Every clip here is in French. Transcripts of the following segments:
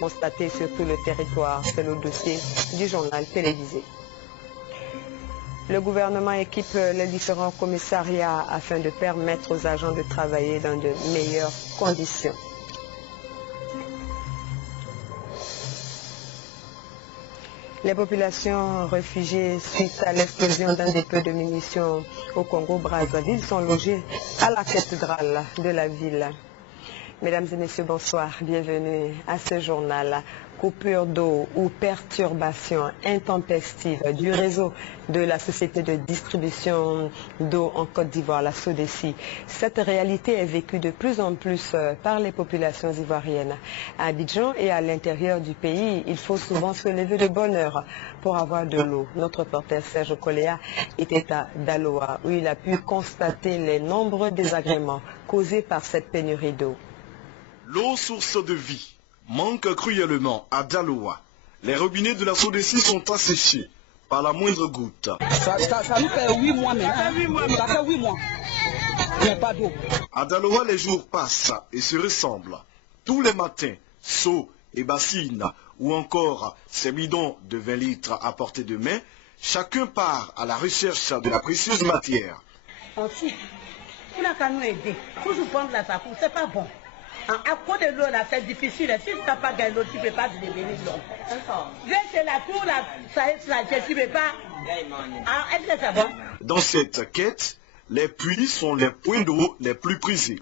constatées sur tout le territoire. C'est le dossier du journal télévisé. Le gouvernement équipe les différents commissariats afin de permettre aux agents de travailler dans de meilleures conditions. Les populations réfugiées suite à l'explosion d'un dépôt de munitions au Congo-Brazzaville sont logées à la cathédrale de la ville. Mesdames et messieurs, bonsoir. Bienvenue à ce journal. Coupure d'eau ou perturbation intempestive du réseau de la société de distribution d'eau en Côte d'Ivoire, la SODECI. Cette réalité est vécue de plus en plus par les populations ivoiriennes. À Abidjan et à l'intérieur du pays, il faut souvent se lever de bonne heure pour avoir de l'eau. Notre reporter Serge Koléa était à Daloa où il a pu constater les nombreux désagréments causés par cette pénurie d'eau. L'eau, source de vie, manque cruellement à Daloa. Les robinets de la SODECI sont asséchés par la moindre goutte. Ça nous fait 8 mois maintenant. Ça fait 8 mois. Il n'y a pas d'eau. À Daloa, les jours passent et se ressemblent. Tous les matins, seaux et bassines, ou encore ces bidons de 20 litres à portée de main, chacun part à la recherche de la précieuse matière. Ensuite, il n'a qu'à nous aider. Toujours prendre la sacoche, c'est pas bon. À cause de l'eau, là, c'est difficile. Si tu n'as pas de l'eau, tu ne peux pas devenir l'eau. J'ai la tour, là, tu ne peux pas. Est-ce que c'est bon? Dans cette quête, les puits sont les points d'eau les plus prisés.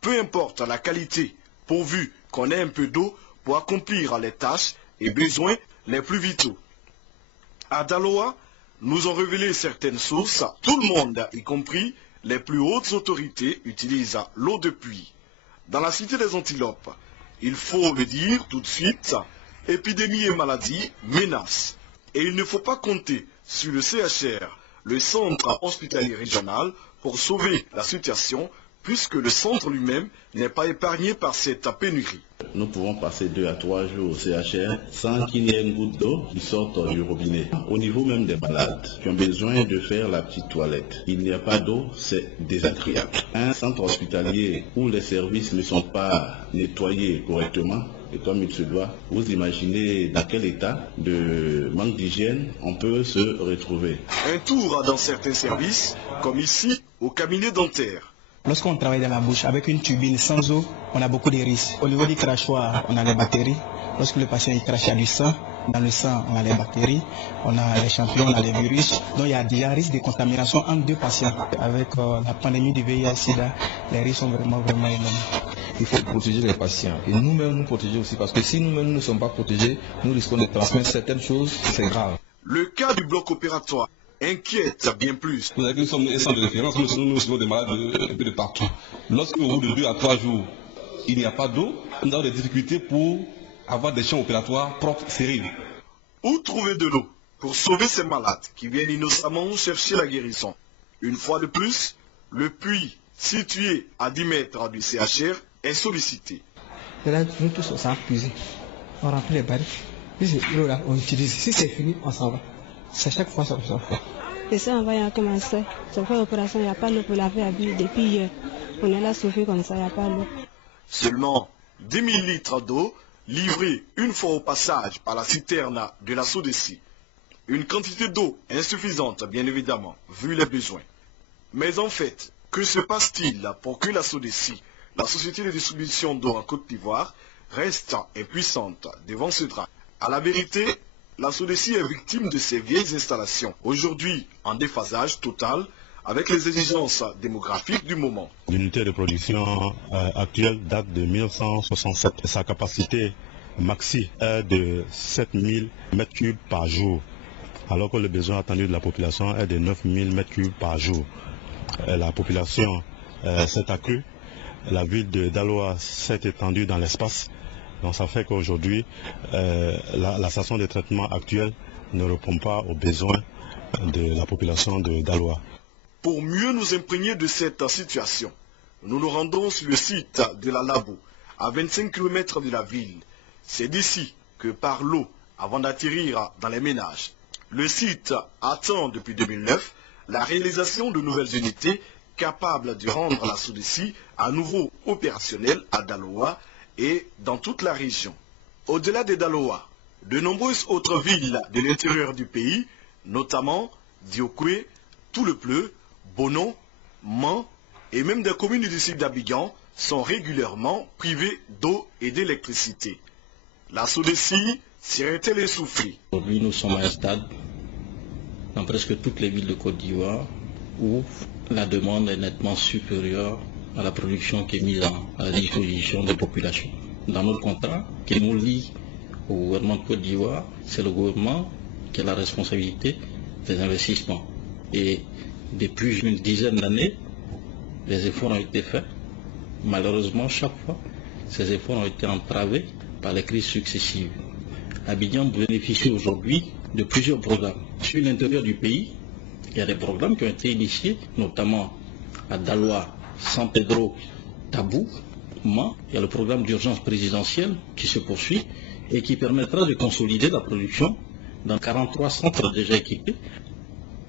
Peu importe la qualité, pourvu qu'on ait un peu d'eau pour accomplir les tâches et besoins les plus vitaux. À Daloa, nous ont révélé certaines sources. Tout le monde, y compris les plus hautes autorités, utilise l'eau de puits. Dans la cité des Antilopes, il faut le dire tout de suite, épidémie et maladie menacent. Et il ne faut pas compter sur le CHR, le centre hospitalier régional, pour sauver la situation, puisque le centre lui-même n'est pas épargné par cette pénurie. Nous pouvons passer 2 à 3 jours au CHR sans qu'il y ait une goutte d'eau qui sorte du robinet. Au niveau même des malades qui ont besoin de faire la petite toilette, il n'y a pas d'eau, c'est désagréable. Un centre hospitalier où les services ne sont pas nettoyés correctement, et comme il se doit, vous imaginez dans quel état de manque d'hygiène on peut se retrouver. Un tour dans certains services, comme ici au cabinet dentaire. Lorsqu'on travaille dans la bouche avec une turbine sans eau, on a beaucoup de risques. Au niveau du crachoir, on a les bactéries. Lorsque le patient il crache, il y a du sang. Dans le sang, on a les bactéries, on a les champignons, on a les virus. Donc il y a déjà risque de contamination entre 2 patients. Avec la pandémie du VIH-Sida, les risques sont vraiment énormes. Il faut protéger les patients et nous-mêmes nous protéger aussi, parce que si nous-mêmes ne sommes pas protégés, nous risquons de transmettre certaines choses, c'est grave. Le cas du bloc opératoire inquiète bien plus. Vous savez que nous sommes un centre de référence, nous recevons des malades de partout. Lorsque au bout de 2 à 3 jours, il n'y a pas d'eau, nous avons des difficultés pour avoir des champs opératoires propres, stériles. Où trouver de l'eau pour sauver ces malades qui viennent innocemment chercher la guérison? Une fois de plus, le puits situé à 10 mètres du CHR est sollicité. Et là, nous tous, on s'est épuisés. On remplit les barils. Si l'eau là, on utilise. Si c'est fini, on s'en va. C'est chaque fois ça. Et ça, on va commencer. Ça fait l'opération, il n'y a pas d'eau pour laver à but. Depuis hier, on est là souffert comme ça, il n'y a pas d'eau. Seulement 10 000 litres d'eau livrés une fois au passage par la citerne de la SODECI. Une quantité d'eau insuffisante, bien évidemment, vu les besoins. Mais en fait, que se passe-t-il pour que la SODECI, la société de distribution d'eau en Côte d'Ivoire, reste impuissante devant ce drame? À la vérité, la SODECI est victime de ces vieilles installations, aujourd'hui en déphasage total avec les exigences démographiques du moment. L'unité de production actuelle date de 1967. Sa capacité maxi est de 7000 m3 par jour, alors que le besoin attendu de la population est de 9000 m3 par jour. La population s'est accrue, la ville de Daloa s'est étendue dans l'espace. Donc ça fait qu'aujourd'hui, la station de traitement actuelle ne répond pas aux besoins de la population de Daloa. Pour mieux nous imprégner de cette situation, nous nous rendons sur le site de la Labo, à 25 km de la ville. C'est d'ici que part l'eau avant d'atterrir dans les ménages. Le site attend depuis 2009 la réalisation de nouvelles unités capables de rendre la SODECI à nouveau opérationnelle à Daloa et dans toute la région. Au-delà de Daloa, de nombreuses autres villes de l'intérieur du pays, notamment Diokwe, Toulepleu, Bonon, Man et même des communes du sud d'Abidjan sont régulièrement privées d'eau et d'électricité. La SODECI serait-elle essoufflée? Aujourd'hui, nous sommes à un stade dans presque toutes les villes de Côte d'Ivoire où la demande est nettement supérieure à la production qui est mise à la disposition des populations. Dans notre contrat qui nous lie au gouvernement de Côte d'Ivoire, c'est le gouvernement qui a la responsabilité des investissements. Et depuis une dizaine d'années, les efforts ont été faits. Malheureusement, chaque fois, ces efforts ont été entravés par les crises successives. Abidjan bénéficie aujourd'hui de plusieurs programmes. Sur l'intérieur du pays, il y a des programmes qui ont été initiés, notamment à Daloa, San Pedro, Tabou, Man. Il y a le programme d'urgence présidentielle qui se poursuit et qui permettra de consolider la production dans 43 centres déjà équipés.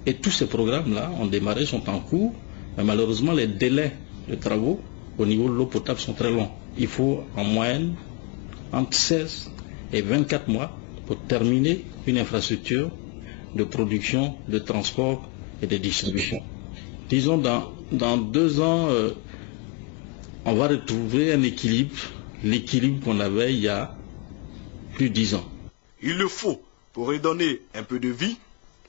Et tous ces programmes-là ont démarré, sont en cours, mais malheureusement les délais de travaux au niveau de l'eau potable sont très longs. Il faut en moyenne entre 16 et 24 mois pour terminer une infrastructure de production, de transport et de distribution. Disons, dans 2 ans, on va retrouver un équilibre, l'équilibre qu'on avait il y a plus de 10 ans. Il le faut pour redonner un peu de vie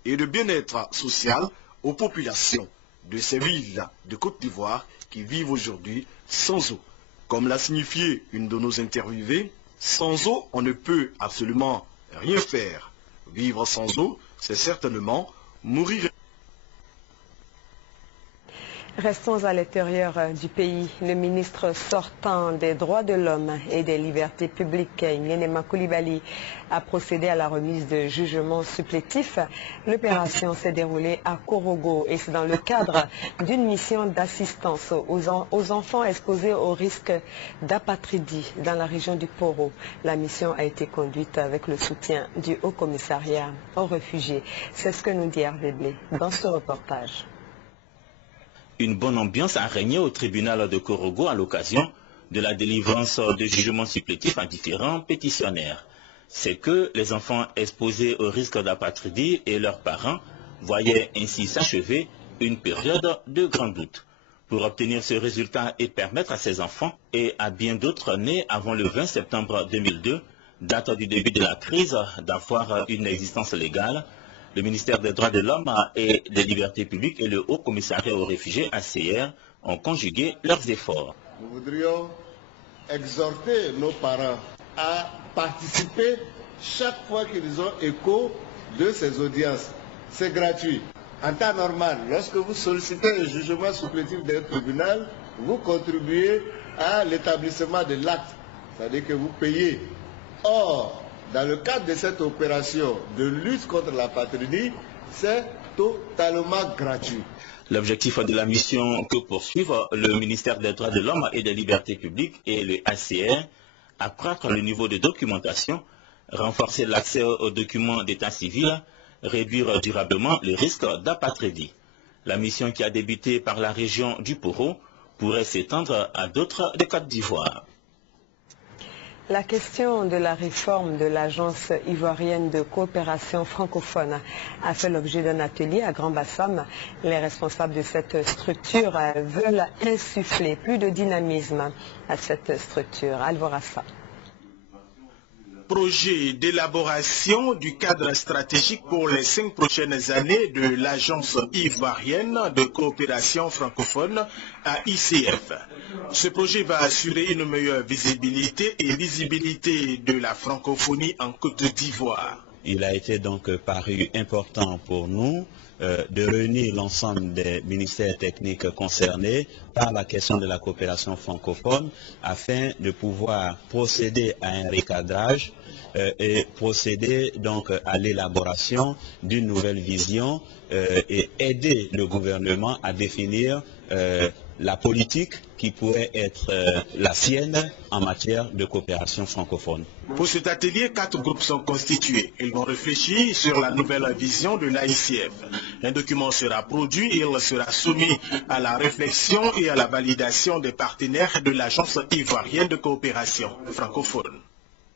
et de bien-être social aux populations de ces villes de Côte d'Ivoire qui vivent aujourd'hui sans eau. Comme l'a signifié une de nos interviewées, sans eau, on ne peut absolument rien faire. Vivre sans eau, c'est certainement mourir. Restons à l'intérieur du pays. Le ministre sortant des droits de l'homme et des libertés publiques, Nyenema Coulibaly, a procédé à la remise de jugements supplétifs. L'opération s'est déroulée à Korogo et c'est dans le cadre d'une mission d'assistance aux enfants exposés au risque d'apatridie dans la région du Poro. La mission a été conduite avec le soutien du Haut Commissariat aux réfugiés. C'est ce que nous dit Hervé Blé dans ce reportage. Une bonne ambiance a régné au tribunal de Korogo à l'occasion de la délivrance de jugements supplétifs à différents pétitionnaires. C'est que les enfants exposés au risque d'apatridie et leurs parents voyaient ainsi s'achever une période de grand doute. Pour obtenir ce résultat et permettre à ces enfants et à bien d'autres nés avant le 20 septembre 2002, date du début de la crise, d'avoir une existence légale, le ministère des Droits de l'Homme et des Libertés publiques et le Haut Commissariat aux réfugiés, ACR, ont conjugué leurs efforts. Nous voudrions exhorter nos parents à participer chaque fois qu'ils ont écho de ces audiences. C'est gratuit. En temps normal, lorsque vous sollicitez un jugement supplétif d'un tribunal, vous contribuez à l'établissement de l'acte, c'est-à-dire que vous payez. Or, dans le cadre de cette opération de lutte contre l'apatridie, c'est totalement gratuit. L'objectif de la mission que poursuivent le ministère des Droits de l'Homme et des Libertés publiques et le ACR, accroître le niveau de documentation, renforcer l'accès aux documents d'état civil, réduire durablement le risque d'apatridie. La mission qui a débuté par la région du Poro pourrait s'étendre à d'autres de Côte d'Ivoire. La question de la réforme de l'Agence ivoirienne de coopération francophone a fait l'objet d'un atelier à Grand-Bassam. Les responsables de cette structure veulent insuffler plus de dynamisme à cette structure. Alvorassa. Projet d'élaboration du cadre stratégique pour les 5 prochaines années de l'Agence ivoirienne de coopération francophone AICF. Ce projet va assurer une meilleure visibilité et lisibilité de la francophonie en Côte d'Ivoire. Il a été donc paru important pour nous de réunir l'ensemble des ministères techniques concernés par la question de la coopération francophone afin de pouvoir procéder à un recadrage et procéder donc à l'élaboration d'une nouvelle vision et aider le gouvernement à définir la politique qui pourrait être la sienne en matière de coopération francophone. Pour cet atelier, 4 groupes sont constitués. Ils vont réfléchir sur la nouvelle vision de l'AICF. Un document sera produit et il sera soumis à la réflexion et à la validation des partenaires de l'Agence ivoirienne de coopération francophone.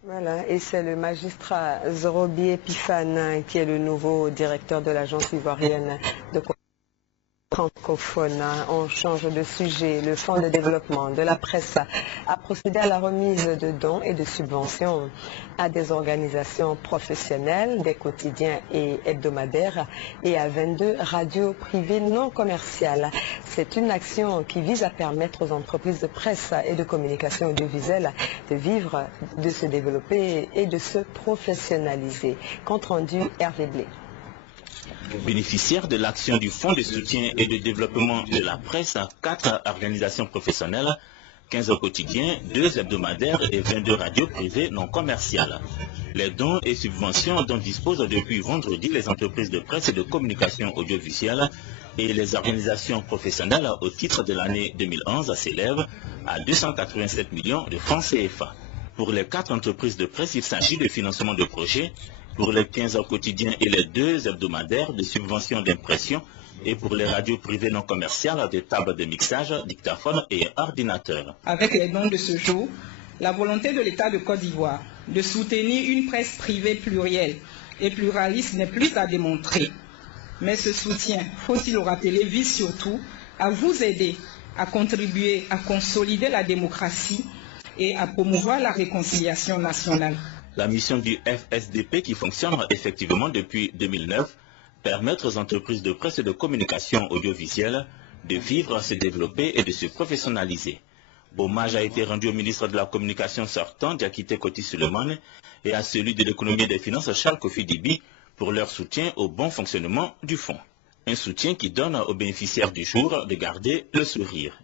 Voilà, et c'est le magistrat Zorobi Epiphane qui est le nouveau directeur de l'agence ivoirienne de francophone. On change de sujet. Le Fonds de développement de la presse a procédé à la remise de dons et de subventions à des organisations professionnelles, des quotidiens et hebdomadaires et à 22 radios privées non commerciales. C'est une action qui vise à permettre aux entreprises de presse et de communication audiovisuelle de vivre, de se développer et de se professionnaliser. Compte rendu Hervé Blé. Bénéficiaires de l'action du Fonds de soutien et de développement de la presse, 4 organisations professionnelles, 15 quotidiens, 2 hebdomadaires et 22 radios privées non commerciales. Les dons et subventions dont disposent depuis vendredi les entreprises de presse et de communication audiovisuelle et les organisations professionnelles au titre de l'année 2011 s'élèvent à 287 millions de francs CFA. Pour les 4 entreprises de presse, il s'agit de financement de projets. Pour les 15 quotidiens et les 2 hebdomadaires de subventions d'impression et pour les radios privées non commerciales de tables de mixage, dictaphones et ordinateurs. Avec les dons de ce jour, la volonté de l'État de Côte d'Ivoire de soutenir une presse privée plurielle et pluraliste n'est plus à démontrer. Mais ce soutien, faut-il le rappeler, vise surtout à vous aider à contribuer à consolider la démocratie et à promouvoir la réconciliation nationale. La mission du FSDP, qui fonctionne effectivement depuis 2009, permettre aux entreprises de presse et de communication audiovisuelle de vivre, se développer et de se professionnaliser. Hommage a été rendu au ministre de la Communication sortant, Diakité Koti Suleiman, et à celui de l'économie et des finances, Charles Kofi Dibi, pour leur soutien au bon fonctionnement du fonds. Un soutien qui donne aux bénéficiaires du jour de garder le sourire.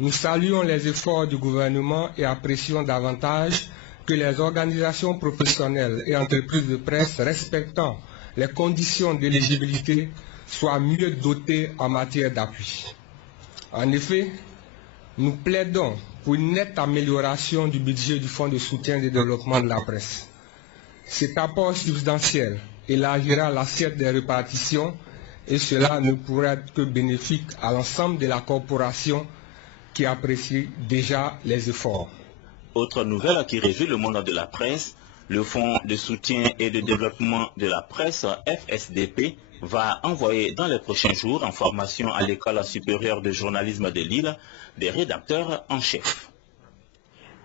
Nous saluons les efforts du gouvernement et apprécions davantage que les organisations professionnelles et entreprises de presse respectant les conditions d'éligibilité soient mieux dotées en matière d'appui. En effet, nous plaidons pour une nette amélioration du budget du Fonds de soutien et de développement de la presse. Cet apport substantiel élargira l'assiette des répartitions et cela ne pourrait être que bénéfique à l'ensemble de la corporation qui apprécie déjà les efforts. Autre nouvelle qui réjouit le monde de la presse, le Fonds de soutien et de développement de la presse, FSDP, va envoyer dans les prochains jours en formation à l'École supérieure de journalisme de Lille des rédacteurs en chef.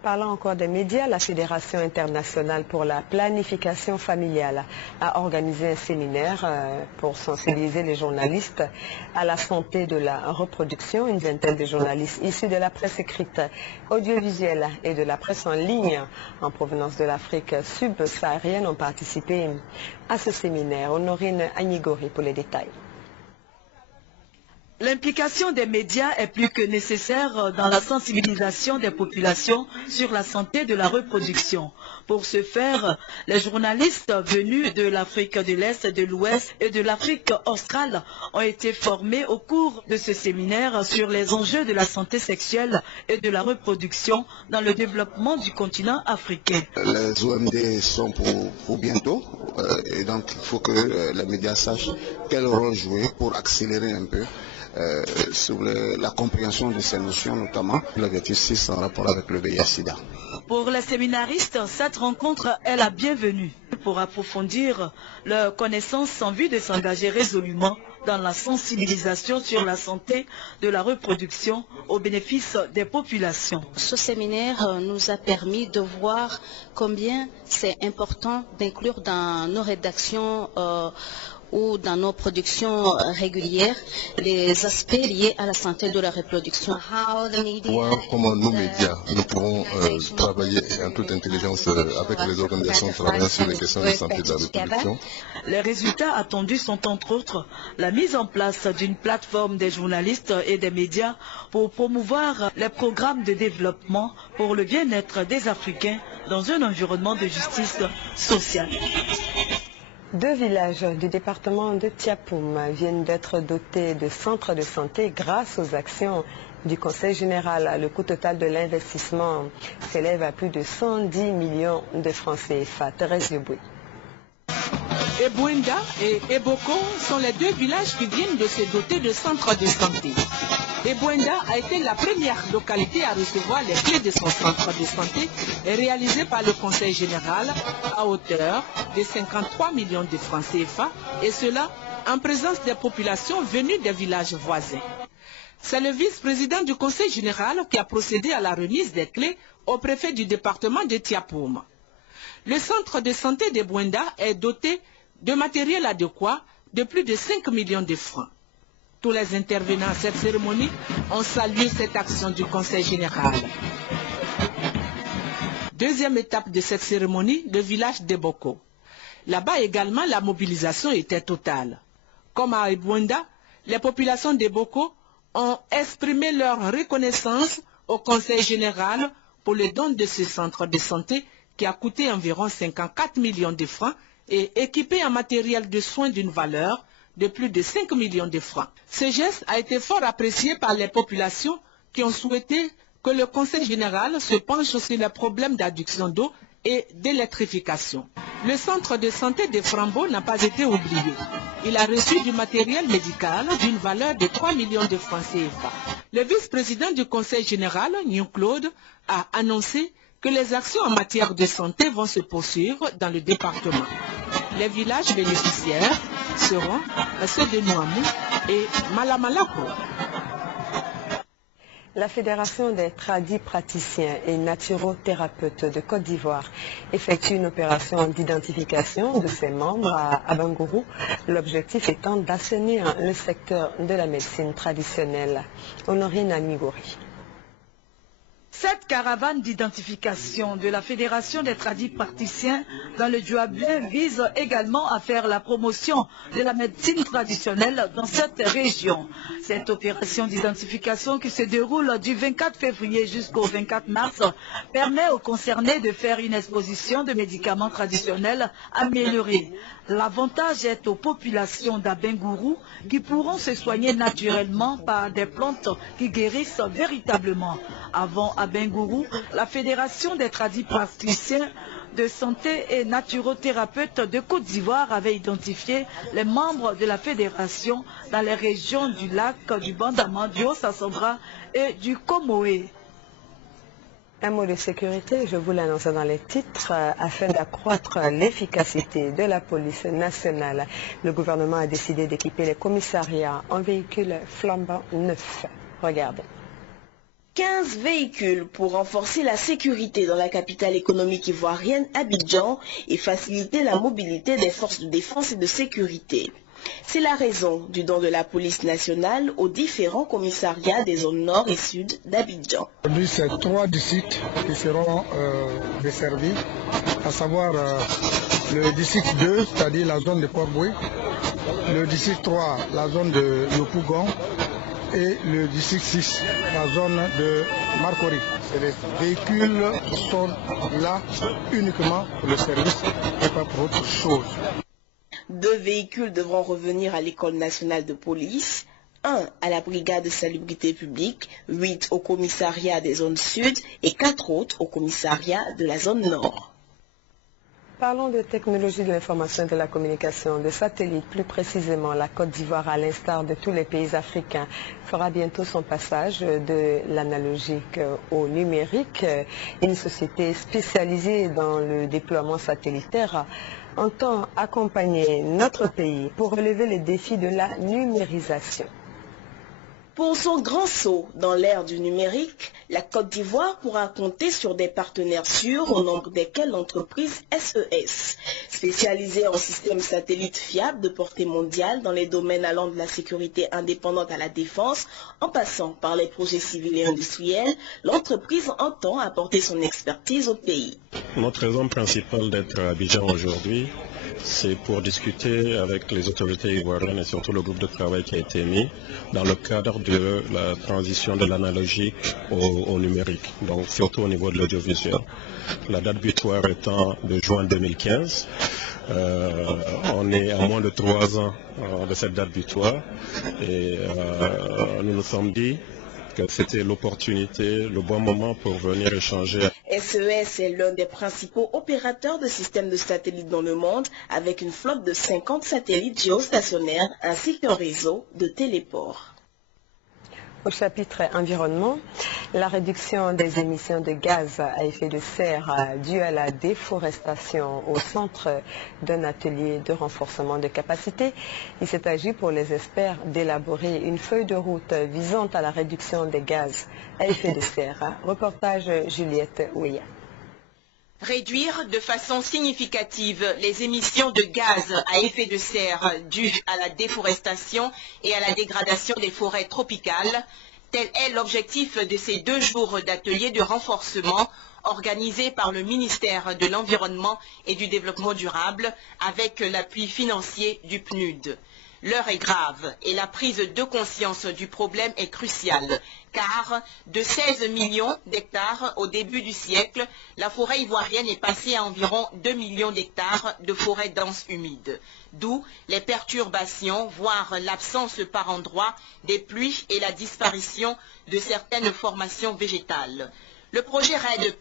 Parlant encore des médias, la Fédération internationale pour la planification familiale a organisé un séminaire pour sensibiliser les journalistes à la santé de la reproduction. Une vingtaine de journalistes issus de la presse écrite, audiovisuelle et de la presse en ligne en provenance de l'Afrique subsaharienne ont participé à ce séminaire. Honorine Agnigori pour les détails. L'implication des médias est plus que nécessaire dans la sensibilisation des populations sur la santé de la reproduction. Pour ce faire, les journalistes venus de l'Afrique de l'Est, de l'Ouest et de l'Afrique australe ont été formés au cours de ce séminaire sur les enjeux de la santé sexuelle et de la reproduction dans le développement du continent africain. Les OMD sont pour bientôt et donc il faut que les médias sachent quel rôle jouer pour accélérer un peu sur la compréhension de ces notions, notamment l'objectif 6 en rapport avec le VIH-Sida. Pour les séminaristes, cette rencontre est la bienvenue pour approfondir leurs connaissances en vue de s'engager résolument dans la sensibilisation sur la santé de la reproduction au bénéfice des populations. Ce séminaire nous a permis de voir combien c'est important d'inclure dans nos rédactions ou dans nos productions régulières les aspects liés à la santé de la reproduction. Voir comment nos médias, nous pourrons travailler en toute intelligence avec les organisations travaillant sur les questions de santé de la reproduction. Les résultats attendus sont entre autres la mise en place d'une plateforme des journalistes et des médias pour promouvoir les programmes de développement pour le bien-être des Africains dans un environnement de justice sociale. 2 villages du département de Tiapoum viennent d'être dotés de centres de santé grâce aux actions du Conseil général. Le coût total de l'investissement s'élève à plus de 110 millions de francs CFA. Thérèse Lebouy. Ebouenda et Eboko sont les 2 villages qui viennent de se doter de centres de santé. et Bwenda a été la première localité à recevoir les clés de son centre de santé réalisé par le Conseil général à hauteur de 53 millions de francs CFA, et cela en présence des populations venues des villages voisins. C'est le vice-président du Conseil général qui a procédé à la remise des clés au préfet du département de Tiapoum. Le centre de santé de Bwenda est doté de matériel adéquat de plus de 5 millions de francs. Tous les intervenants à cette cérémonie ont salué cette action du Conseil général. Deuxième étape de cette cérémonie, le village de Boko. Là-bas également, la mobilisation était totale. Comme à Bwenda, les populations de Boko ont exprimé leur reconnaissance au Conseil général pour le don de ce centre de santé qui a coûté environ 54 millions de francs et équipé en matériel de soins d'une valeur de plus de 5 millions de francs. Ce geste a été fort apprécié par les populations qui ont souhaité que le Conseil général se penche sur les problèmes d'adduction d'eau et d'électrification. Le centre de santé de Frambo n'a pas été oublié. Il a reçu du matériel médical d'une valeur de 3 millions de francs CFA. Le vice-président du Conseil général, New Claude, a annoncé que les actions en matière de santé vont se poursuivre dans le département. Les villages bénéficiaires seront ceux de Nouamou et Malamalako. La Fédération des tradis praticiens et naturothérapeutes de Côte d'Ivoire effectue une opération d'identification de ses membres à Abangourou, l'objectif étant d'assainir le secteur de la médecine traditionnelle. Honorine Amigori. Cette caravane d'identification de la Fédération des tradis praticiens dans le Djouablin vise également à faire la promotion de la médecine traditionnelle dans cette région. Cette opération d'identification qui se déroule du 24 février jusqu'au 24 mars permet aux concernés de faire une exposition de médicaments traditionnels améliorés. L'avantage est aux populations d'Abengourou qui pourront se soigner naturellement par des plantes qui guérissent véritablement. Avant Abengourou, la Fédération des tradis praticiens de santé et naturothérapeutes de Côte d'Ivoire avait identifié les membres de la fédération dans les régions du lac, du Bandama, du Haut-Sassambra et du Comoé. Un mot de sécurité, je vous l'annonce dans les titres, afin d'accroître l'efficacité de la police nationale. Le gouvernement a décidé d'équiper les commissariats en véhicules flambant neufs. Regardez. 15 véhicules pour renforcer la sécurité dans la capitale économique ivoirienne, Abidjan, et faciliter la mobilité des forces de défense et de sécurité. C'est la raison du don de la police nationale aux différents commissariats des zones nord et sud d'Abidjan. Aujourd'hui, c'est 3 districts qui seront desservis, à savoir le district 2, c'est-à-dire la zone de Port-Boué, le district 3, la zone de Yopougon, et le district 6, la zone de Marcory. Les véhicules sont là uniquement pour le service et pas pour autre chose. 2 véhicules devront revenir à l'école nationale de police, 1 à la brigade de salubrité publique, 8 au commissariat des zones sud et 4 autres au commissariat de la zone nord. Parlons de technologie de l'information et de la communication, de satellites. Plus précisément, la Côte d'Ivoire, à l'instar de tous les pays africains, fera bientôt son passage de l'analogique au numérique. Une société spécialisée dans le déploiement satellitaire entend accompagner notre pays pour relever les défis de la numérisation. Pour son grand saut dans l'ère du numérique, la Côte d'Ivoire pourra compter sur des partenaires sûrs, au nombre desquels l'entreprise SES, spécialisée en systèmes satellites fiables de portée mondiale dans les domaines allant de la sécurité indépendante à la défense, en passant par les projets civils et industriels. L'entreprise entend apporter son expertise au pays. Notre raison principale d'être à Abidjan aujourd'hui, c'est pour discuter avec les autorités ivoiriennes et surtout le groupe de travail qui a été mis dans le cadre de la transition de l'analogique au numérique, donc surtout au niveau de l'audiovisuel. La date butoir étant de juin 2015. On est à moins de 3 ans de cette date butoir et nous nous sommes dit que c'était l'opportunité, le bon moment pour venir échanger. SES est l'un des principaux opérateurs de systèmes de satellites dans le monde, avec une flotte de 50 satellites géostationnaires ainsi qu'un réseau de téléports. Au chapitre environnement, la réduction des émissions de gaz à effet de serre due à la déforestation au centre d'un atelier de renforcement de capacité. Il s'est agi pour les experts d'élaborer une feuille de route visant à la réduction des gaz à effet de serre. Reportage Juliette Ouya. Réduire de façon significative les émissions de gaz à effet de serre dues à la déforestation et à la dégradation des forêts tropicales, tel est l'objectif de ces 2 jours d'atelier de renforcement organisés par le ministère de l'Environnement et du Développement durable avec l'appui financier du PNUD. L'heure est grave et la prise de conscience du problème est cruciale, car de 16 millions d'hectares au début du siècle, la forêt ivoirienne est passée à environ 2 millions d'hectares de forêt dense humide. D'où les perturbations, voire l'absence par endroits des pluies et la disparition de certaines formations végétales. Le projet RED+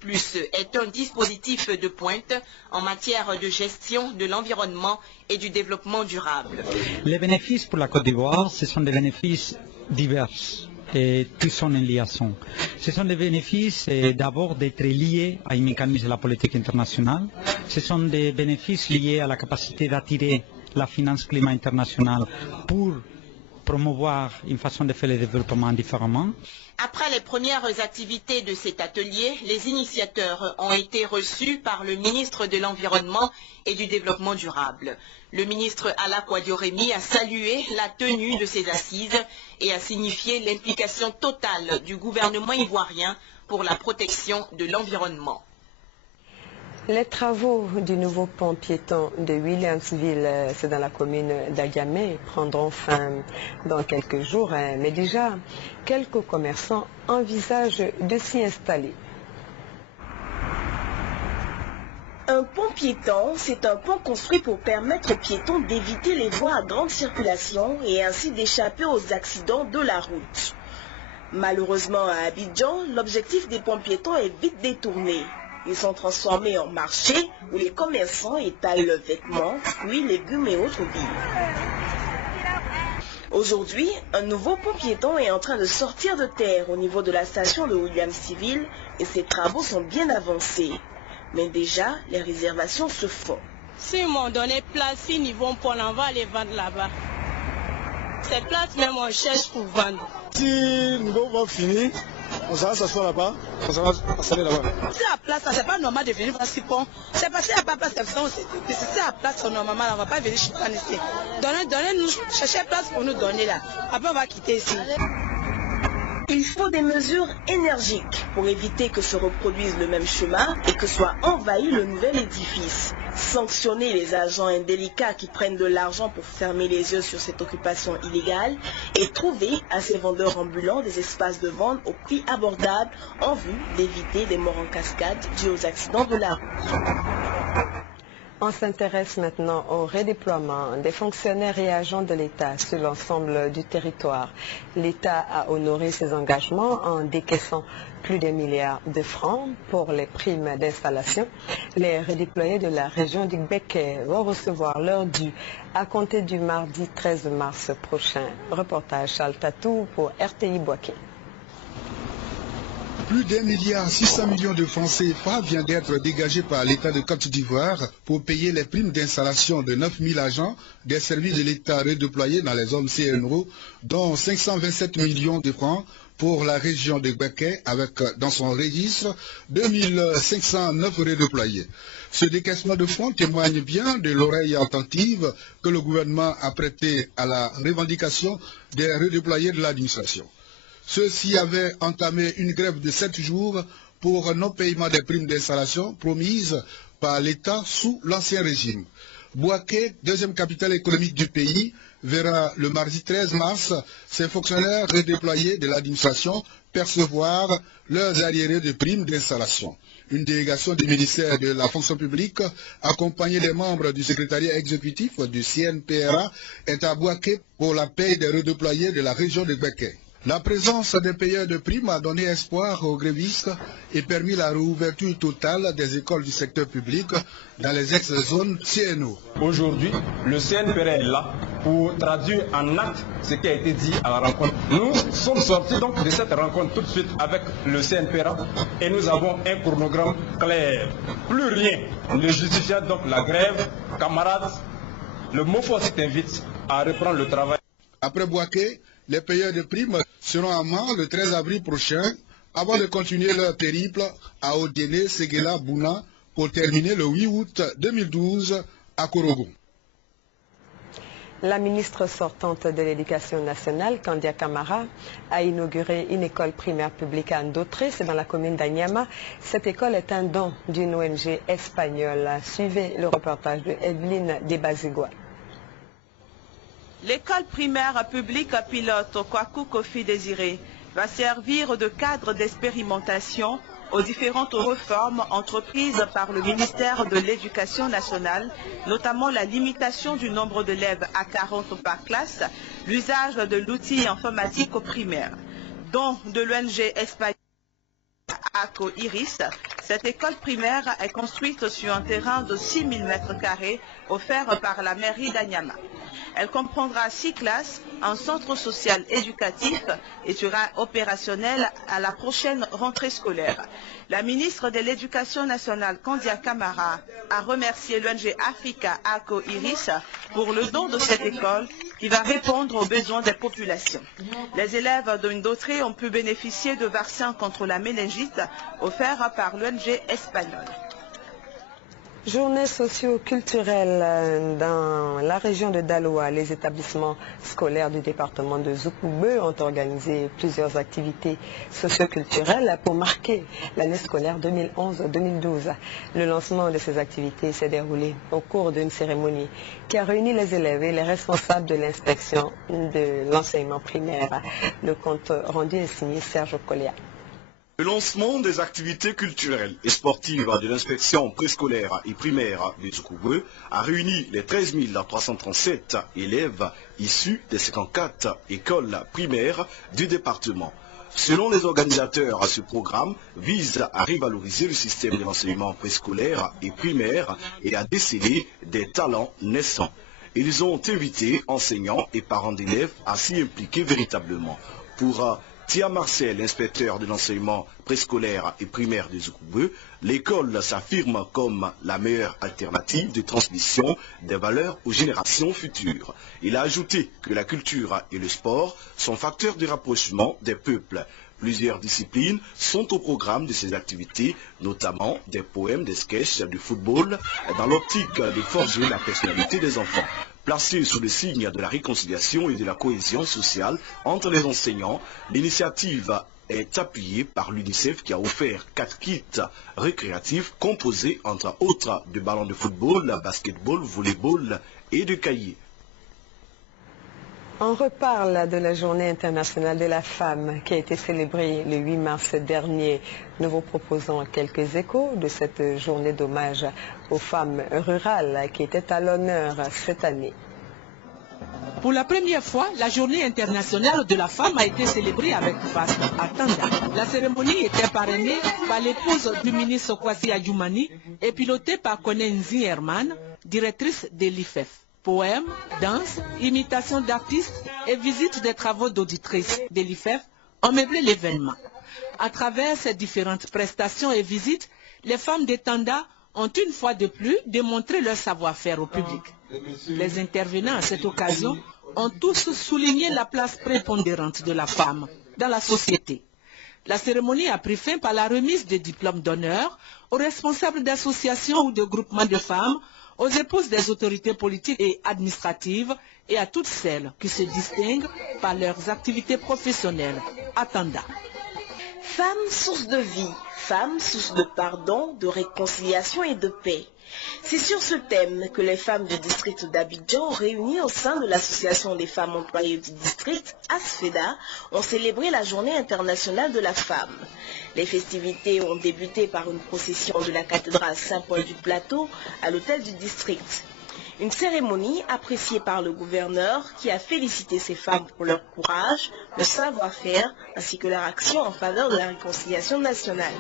est un dispositif de pointe en matière de gestion de l'environnement et du développement durable. Les bénéfices pour la Côte d'Ivoire, ce sont des bénéfices divers et tous sont en liaison. Ce sont des bénéfices d'abord d'être liés à un mécanisme de la politique internationale. Ce sont des bénéfices liés à la capacité d'attirer la finance climat internationale pour promouvoir une façon de faire le développement différemment. Après les premières activités de cet atelier, les initiateurs ont été reçus par le ministre de l'Environnement et du Développement durable. Le ministre Alla Kouadio-Rémy a salué la tenue de ces assises et a signifié l'implication totale du gouvernement ivoirien pour la protection de l'environnement. Les travaux du nouveau pont piéton de Williamsville, c'est dans la commune d'Agamé, prendront fin dans quelques jours. Mais déjà, quelques commerçants envisagent de s'y installer. Un pont piéton, c'est un pont construit pour permettre aux piétons d'éviter les voies à grande circulation et ainsi d'échapper aux accidents de la route. Malheureusement, à Abidjan, l'objectif des ponts piétons est vite détourné. Ils sont transformés en marché où les commerçants étalent leurs vêtements, fruits, légumes et autres biens. Aujourd'hui, un nouveau pont piéton est en train de sortir de terre au niveau de la station de Williamsville et ces travaux sont bien avancés. Mais déjà, les réservations se font. S'ils m'ont donné place, s'ils vont pour on va les vendre là-bas. Ces places même on cherche pour vendre. Si nous va finir, on va s'asseoir là-bas, on va s'installer là-bas. C'est à place, c'est pas normal de venir voir ce pont. C'est parce qu'il n'y a pas de place, c'est à place normalement, on ne va pas venir chez nous ici. Donnez-nous, cherchez place pour nous donner là. Après on va quitter ici. Il faut des mesures énergiques pour éviter que se reproduise le même chemin et que soit envahi le nouvel édifice. Sanctionner les agents indélicats qui prennent de l'argent pour fermer les yeux sur cette occupation illégale et trouver à ces vendeurs ambulants des espaces de vente au prix abordable en vue d'éviter des morts en cascade dus aux accidents de la route. On s'intéresse maintenant au redéploiement des fonctionnaires et agents de l'État sur l'ensemble du territoire. L'État a honoré ses engagements en décaissant plus d'1 milliard de francs pour les primes d'installation. Les redéployés de la région du Béquet vont recevoir leur dû à compter du mardi 13 mars prochain. Reportage Charles Tatou pour RTI Boaké. Plus d'1,6 milliard de francs CFA vient d'être dégagé par l'État de Côte d'Ivoire pour payer les primes d'installation de 9000 agents des services de l'État redéployés dans les zones CNO, dont 527 millions de francs pour la région de Béquet, avec dans son registre 2509 redéployés. Ce décaissement de fonds témoigne bien de l'oreille attentive que le gouvernement a prêtée à la revendication des redéployés de l'administration. Ceux-ci avaient entamé une grève de 7 jours pour non-paiement des primes d'installation promises par l'État sous l'ancien régime. Boaké, deuxième capitale économique du pays, verra le mardi 13 mars ses fonctionnaires redéployés de l'administration percevoir leurs arriérés de primes d'installation. Une délégation du ministère de la fonction publique, accompagnée des membres du secrétariat exécutif du CNPRA, est à Boaké pour la paie des redéployés de la région de Béquet. La présence des payeurs de primes a donné espoir aux grévistes et permis la réouverture totale des écoles du secteur public dans les ex-zones CNO. Aujourd'hui, le CNPR est là pour traduire en acte ce qui a été dit à la rencontre. Nous sommes sortis donc de cette rencontre tout de suite avec le CNPRA et nous avons un chronogramme clair. Plus rien ne justifie donc la grève. Camarades, le MOFO aussi t'invite à reprendre le travail. Après Bouaké, les payeurs de primes seront à Mans le 13 avril prochain avant de continuer leur périple à Odéné, Séguéla, Bouna pour terminer le 8 août 2012 à Korogo. La ministre sortante de l'Éducation nationale, Kandia Camara, a inauguré une école primaire publique à Ndotré, c'est dans la commune d'Anyama. Cette école est un don d'une ONG espagnole. Suivez le reportage de Evelyne Debazigua. L'école primaire publique pilote Kwaku Kofi Désiré va servir de cadre d'expérimentation aux différentes réformes entreprises par le ministère de l'Éducation nationale, notamment la limitation du nombre d'élèves à 40 par classe, l'usage de l'outil informatique au primaire. Don de l'ONG espagnole ACO Iris, cette école primaire est construite sur un terrain de 6 000 m² offert par la mairie d'Anyama. Elle comprendra 6 classes, un centre social éducatif et sera opérationnelle à la prochaine rentrée scolaire. La ministre de l'Éducation nationale, Kandia Camara, a remercié l'ONG Africa ACO Iris pour le don de cette école qui va répondre aux besoins des populations. Les élèves de Ndotré ont pu bénéficier de vaccins contre la méningite offerts par l'ONG espagnole. Journée socio-culturelle dans la région de Daloa. Les établissements scolaires du département de Zoukoube ont organisé plusieurs activités socio-culturelles pour marquer l'année scolaire 2011-2012. Le lancement de ces activités s'est déroulé au cours d'une cérémonie qui a réuni les élèves et les responsables de l'inspection de l'enseignement primaire. Le compte rendu est signé Serge Kolia. Le lancement des activités culturelles et sportives de l'inspection préscolaire et primaire de Zoukoube a réuni les 13 337 élèves issus des 54 écoles primaires du département. Selon les organisateurs, ce programme vise à revaloriser le système de l'enseignement préscolaire et primaire et à déceler des talents naissants. Ils ont invité enseignants et parents d'élèves à s'y impliquer véritablement. Pour Tia Marcel, inspecteur de l'enseignement préscolaire et primaire de Zoukoube, l'école s'affirme comme la meilleure alternative de transmission des valeurs aux générations futures. Il a ajouté que la culture et le sport sont facteurs de rapprochement des peuples. Plusieurs disciplines sont au programme de ces activités, notamment des poèmes, des sketchs, du football, dans l'optique de forger la personnalité des enfants. Placée sous le signe de la réconciliation et de la cohésion sociale entre les enseignants, l'initiative est appuyée par l'UNICEF qui a offert 4 kits récréatifs composés entre autres de ballons de football, basketball, volleyball et de cahiers. On reparle de la Journée internationale de la femme qui a été célébrée le 8 mars dernier. Nous vous proposons quelques échos de cette journée d'hommage aux femmes rurales qui étaient à l'honneur cette année. Pour la première fois, la Journée internationale de la femme a été célébrée avec faste à Tanda. La cérémonie était parrainée par l'épouse du ministre Kwasi Adjoumani et pilotée par Konenzi Herman, directrice de l'IFEF. Poèmes, danse, imitation d'artistes et visite des travaux d'auditrices de l'IFEF ont meublé l'événement. À travers ces différentes prestations et visites, les femmes de Tanda ont une fois de plus démontré leur savoir-faire au public. Les intervenants à cette occasion ont tous souligné la place prépondérante de la femme dans la société. La cérémonie a pris fin par la remise des diplômes d'honneur aux responsables d'associations ou de groupements de femmes, aux épouses des autorités politiques et administratives et à toutes celles qui se distinguent par leurs activités professionnelles. À Tanda. Femmes source de vie, femmes source de pardon, de réconciliation et de paix. C'est sur ce thème que les femmes du district d'Abidjan, réunies au sein de l'association des femmes employées du district, ASFEDA, ont célébré la Journée internationale de la femme. Les festivités ont débuté par une procession de la cathédrale Saint-Paul du Plateau à l'hôtel du district. Une cérémonie appréciée par le gouverneur qui a félicité ces femmes pour leur courage, leur savoir-faire ainsi que leur action en faveur de la réconciliation nationale.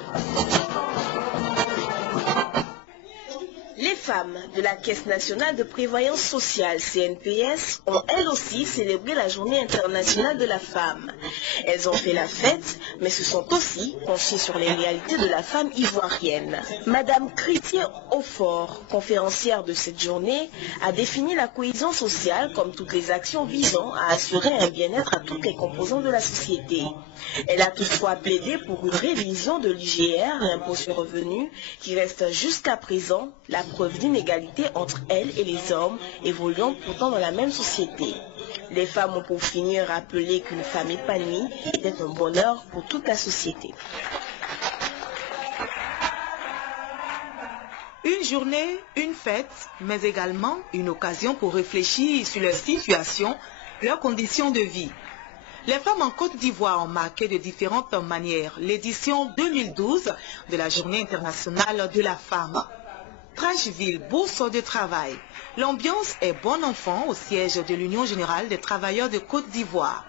Les femmes de la Caisse nationale de prévoyance sociale CNPS ont elles aussi célébré la journée internationale de la femme. Elles ont fait la fête, mais se sont aussi penchées sur les réalités de la femme ivoirienne. Madame Critier Aufort, conférencière de cette journée, a défini la cohésion sociale comme toutes les actions visant à assurer un bien-être à toutes les composantes de la société. Elle a toutefois plaidé pour une révision de l'IGR, l'impôt sur le revenu, qui reste jusqu'à présent la preuve d'inégalité entre elles et les hommes, évoluant pourtant dans la même société. Les femmes ont pour finir rappelé qu'une femme épanouie était un bonheur pour toute la société. Une journée, une fête, mais également une occasion pour réfléchir sur leur situation, leurs conditions de vie. Les femmes en Côte d'Ivoire ont marqué de différentes manières l'édition 2012 de la Journée internationale de la femme. Trashville, bourse de travail. L'ambiance est bon enfant au siège de l'Union générale des travailleurs de Côte d'Ivoire.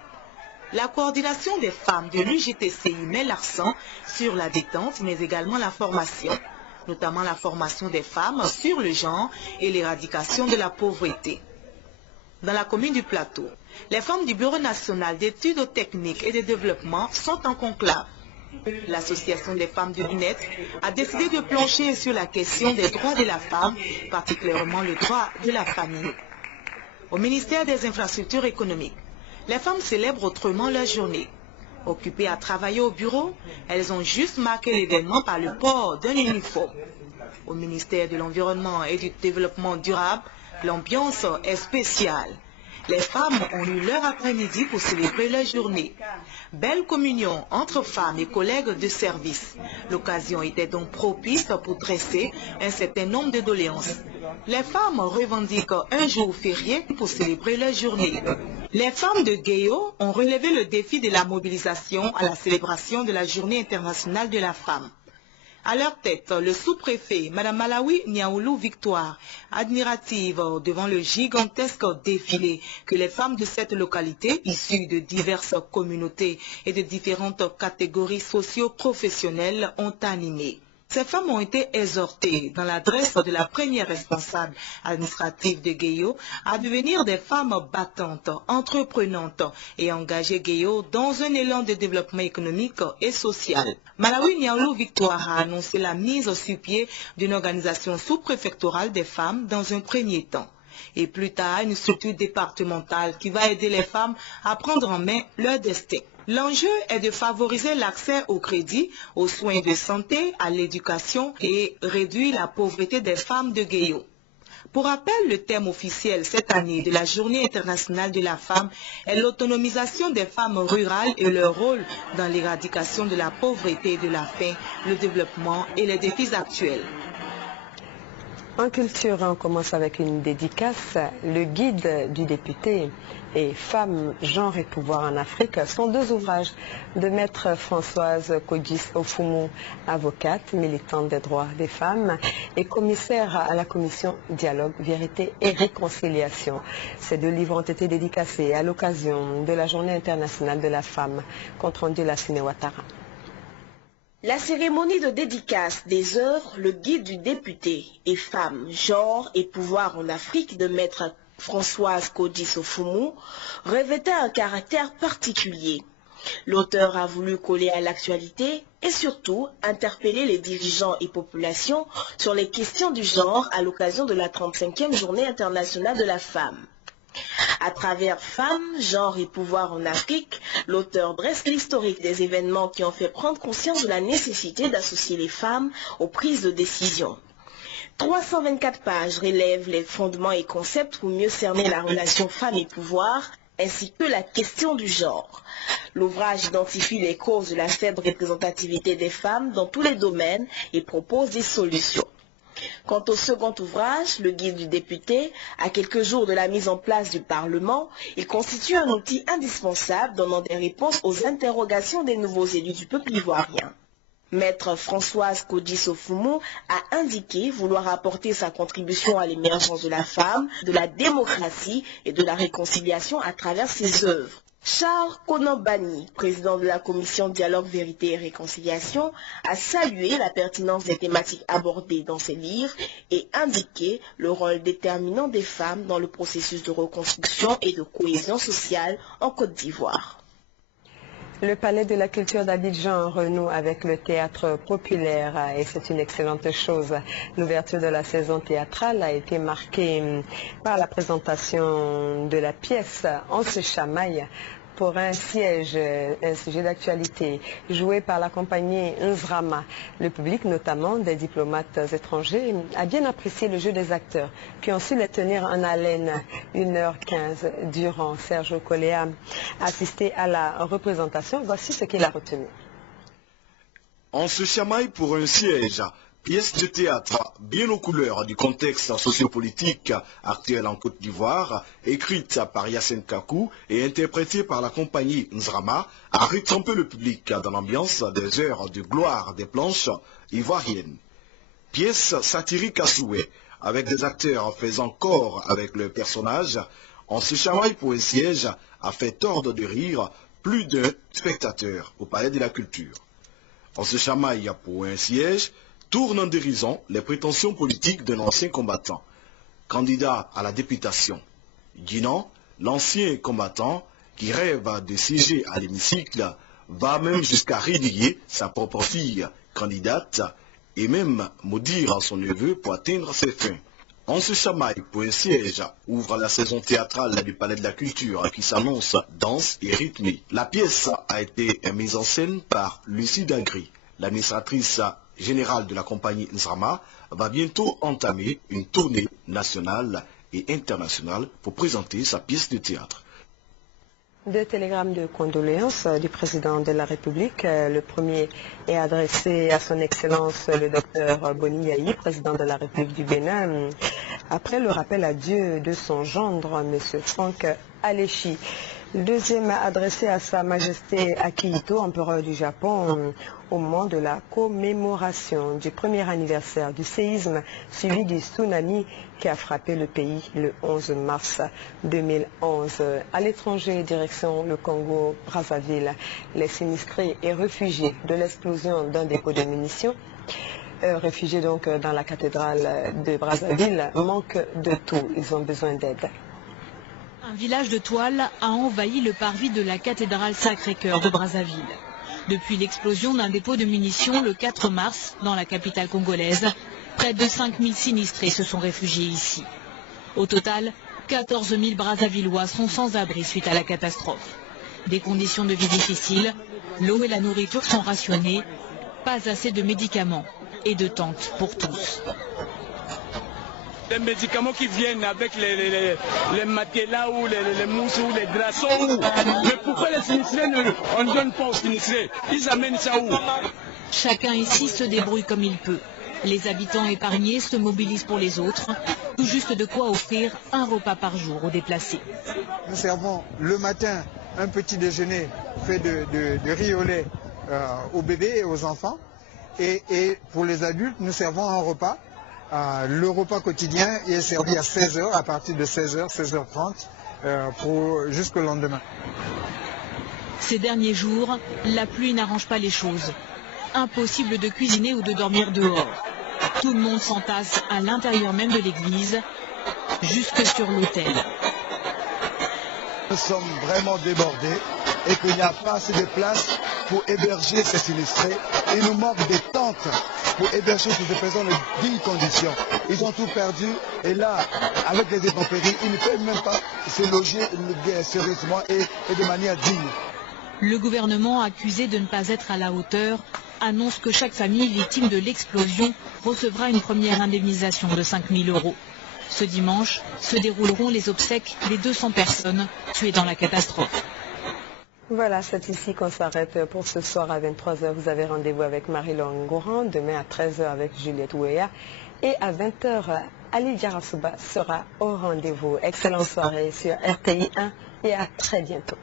La coordination des femmes de l'UGTCI met l'accent sur la détente, mais également la formation, notamment la formation des femmes sur le genre et l'éradication de la pauvreté. Dans la commune du Plateau, les femmes du Bureau national d'études techniques et de développement sont en conclave. L'Association des femmes de Lunette a décidé de plancher sur la question des droits de la femme, particulièrement le droit de la famille. Au ministère des Infrastructures économiques, les femmes célèbrent autrement leur journée. Occupées à travailler au bureau, elles ont juste marqué l'événement par le port d'un uniforme. Au ministère de l'Environnement et du Développement durable, l'ambiance est spéciale. Les femmes ont eu leur après-midi pour célébrer leur journée. Belle communion entre femmes et collègues de service. L'occasion était donc propice pour dresser un certain nombre de doléances. Les femmes revendiquent un jour férié pour célébrer leur journée. Les femmes de Guéo ont relevé le défi de la mobilisation à la célébration de la Journée internationale de la femme. À leur tête, le sous-préfet, Mme Malawi Niaoulou Victoire, admirative devant le gigantesque défilé que les femmes de cette localité, issues de diverses communautés et de différentes catégories socio-professionnelles, ont animé. Ces femmes ont été exhortées, dans l'adresse de la première responsable administrative de Guéo, à devenir des femmes battantes, entreprenantes et engager Guéo dans un élan de développement économique et social. Malawi Niaoulou Victoire a annoncé la mise sur pied d'une organisation sous-préfectorale des femmes dans un premier temps. Et plus tard, une structure départementale qui va aider les femmes à prendre en main leur destin. L'enjeu est de favoriser l'accès au crédit, aux soins de santé, à l'éducation et réduire la pauvreté des femmes de Guéo. Pour rappel, le thème officiel cette année de la Journée internationale de la femme est l'autonomisation des femmes rurales et leur rôle dans l'éradication de la pauvreté et de la faim, le développement et les défis actuels. En culture, on commence avec une dédicace. Le guide du député et Femmes, genre et pouvoir en Afrique sont deux ouvrages de maître Françoise Kodjis Ofoumou, avocate, militante des droits des femmes et commissaire à la commission Dialogue, Vérité et Réconciliation. Ces deux livres ont été dédicacés à l'occasion de la Journée internationale de la femme, compte rendu la Sine Ouattara. La cérémonie de dédicace des œuvres Le guide du député et Femmes, genre et pouvoir en Afrique de maître Françoise Kodjis Ofoumou revêtait un caractère particulier. L'auteur a voulu coller à l'actualité et surtout interpeller les dirigeants et populations sur les questions du genre à l'occasion de la 35e Journée internationale de la femme. À travers Femmes, genre et pouvoir en Afrique, l'auteur dresse l'historique des événements qui ont fait prendre conscience de la nécessité d'associer les femmes aux prises de décision. 324 pages relèvent les fondements et concepts pour mieux cerner la relation femme et pouvoir, ainsi que la question du genre. L'ouvrage identifie les causes de la faible représentativité des femmes dans tous les domaines et propose des solutions. Quant au second ouvrage, Le guide du député, à quelques jours de la mise en place du Parlement, il constitue un outil indispensable donnant des réponses aux interrogations des nouveaux élus du peuple ivoirien. Maître Françoise Kodjis Ofoumou a indiqué vouloir apporter sa contribution à l'émergence de la femme, de la démocratie et de la réconciliation à travers ses œuvres. Charles Konambani, président de la commission Dialogue, Vérité et Réconciliation, a salué la pertinence des thématiques abordées dans ces livres et indiqué le rôle déterminant des femmes dans le processus de reconstruction et de cohésion sociale en Côte d'Ivoire. Le Palais de la Culture d'Abidjan renoue avec le théâtre populaire et c'est une excellente chose. L'ouverture de la saison théâtrale a été marquée par la présentation de la pièce « On se chamaille » pour un sujet d'actualité, joué par la compagnie Nzrama. Le public, notamment des diplomates étrangers, a bien apprécié le jeu des acteurs, qui ont su les tenir en haleine 1h15 durant. Serge Okoléa a assisté à la représentation. Voici ce qu'il a retenu. On se chamaille pour un siège. Pièce de théâtre bien aux couleurs du contexte sociopolitique actuel en Côte d'Ivoire, écrite par Yacine Kakou et interprétée par la compagnie Nzrama, a retrempé le public dans l'ambiance des heures de gloire des planches ivoiriennes. Pièce satirique à souhait, avec des acteurs faisant corps avec le personnage, On se chamaille pour un siège a fait tordre de rire plus d'un spectateur au Palais de la Culture. On se chamaille pour un siège tourne en dérision les prétentions politiques d'un ancien combattant, candidat à la députation. Guinan, l'ancien combattant qui rêve de siéger à l'hémicycle, va même jusqu'à rédiger sa propre fille candidate et même maudire son neveu pour atteindre ses fins. On se chamaille pour un siège ouvre la saison théâtrale du Palais de la Culture qui s'annonce dense et rythmée. La pièce a été mise en scène par Lucie Dagri, l'administratrice générale de la compagnie Nzrama, va bientôt entamer une tournée nationale et internationale pour présenter sa pièce de théâtre. Deux télégrammes de condoléances du président de la République. Le premier est adressé à son Excellence le docteur Boni Yayi, président de la République du Bénin, après le rappel à Dieu de son gendre, M. Franck Aléchi. Le deuxième adressé à Sa Majesté Akihito, empereur du Japon, au moment de la commémoration du premier anniversaire du séisme suivi du tsunami qui a frappé le pays le 11 mars 2011. À l'étranger, direction le Congo-Brazzaville, les sinistrés et réfugiés de l'explosion d'un dépôt de munitions, réfugiés donc dans la cathédrale de Brazzaville, manquent de tout. Ils ont besoin d'aide. Un village de toile a envahi le parvis de la cathédrale Sacré-Cœur de Brazzaville. Depuis l'explosion d'un dépôt de munitions le 4 mars dans la capitale congolaise, près de 5000 sinistrés se sont réfugiés ici. Au total, 14 000 Brazzavillois sont sans abri suite à la catastrophe. Des conditions de vie difficiles, l'eau et la nourriture sont rationnées, pas assez de médicaments et de tentes pour tous. Les médicaments qui viennent avec les matelas ou les mousses ou les draps sont où? Mais pourquoi les sinistrés on ne donne pas aux sinistrés? Ils amènent ça où? Chacun ici se débrouille comme il peut. Les habitants épargnés se mobilisent pour les autres, tout juste de quoi offrir un repas par jour aux déplacés. Nous servons le matin un petit déjeuner fait de riz au lait aux bébés et aux enfants. Et pour les adultes, nous servons un repas. Le repas quotidien est servi à 16h, à partir de 16h, 16h30, jusqu'au lendemain. Ces derniers jours, la pluie n'arrange pas les choses. Impossible de cuisiner ou de dormir dehors. Tout le monde s'entasse à l'intérieur même de l'église, jusque sur l'autel. Nous sommes vraiment débordés et qu'il n'y a pas assez de place pour héberger ces sinistrés. Il nous manque des tentes pour héberger ces personnes dans de dignes conditions. Ils ont tout perdu et là, avec les intempéries, ils ne peuvent même pas se loger sérieusement et de manière digne. Le gouvernement, accusé de ne pas être à la hauteur, annonce que chaque famille victime de l'explosion recevra une première indemnisation de 5 000 €. Ce dimanche se dérouleront les obsèques des 200 personnes tuées dans la catastrophe. Voilà, c'est ici qu'on s'arrête pour ce soir à 23h. Vous avez rendez-vous avec Marie-Laure Ngouran, demain à 13h avec Juliette Ouéa et à 20h, Ali Diarasouba sera au rendez-vous. Excellente soirée sur RTI 1 et à très bientôt.